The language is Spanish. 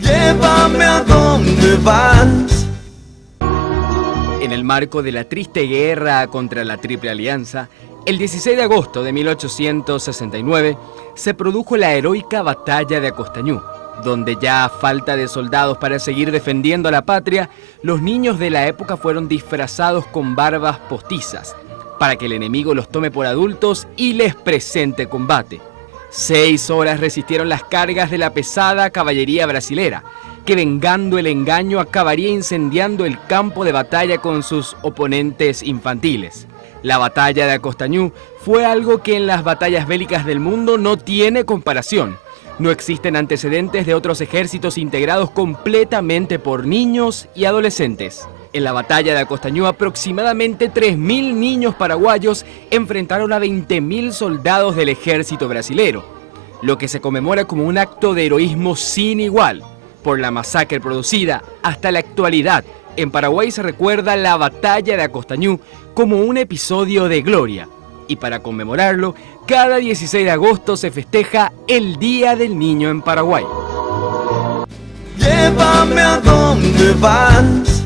Llévame a donde vas. En el marco de la triste guerra contra la Triple Alianza, el 16 de agosto de 1869 se produjo la heroica batalla de Acostañú, donde ya a falta de soldados para seguir defendiendo a la patria, los niños de la época fueron disfrazados con barbas postizas, para que el enemigo los tome por adultos y les presente combate. 6 horas resistieron las cargas de la pesada caballería brasilera, que vengando el engaño acabaría incendiando el campo de batalla con sus oponentes infantiles. La batalla de Acostañú fue algo que en las batallas bélicas del mundo no tiene comparación. No existen antecedentes de otros ejércitos integrados completamente por niños y adolescentes. En la batalla de Acostañú, aproximadamente 3.000 niños paraguayos enfrentaron a 20.000 soldados del ejército brasilero, lo que se conmemora como un acto de heroísmo sin igual. Por la masacre producida, hasta la actualidad, en Paraguay se recuerda la batalla de Acostañú como un episodio de gloria. Y para conmemorarlo, cada 16 de agosto se festeja el Día del Niño en Paraguay. Llévame a donde vas.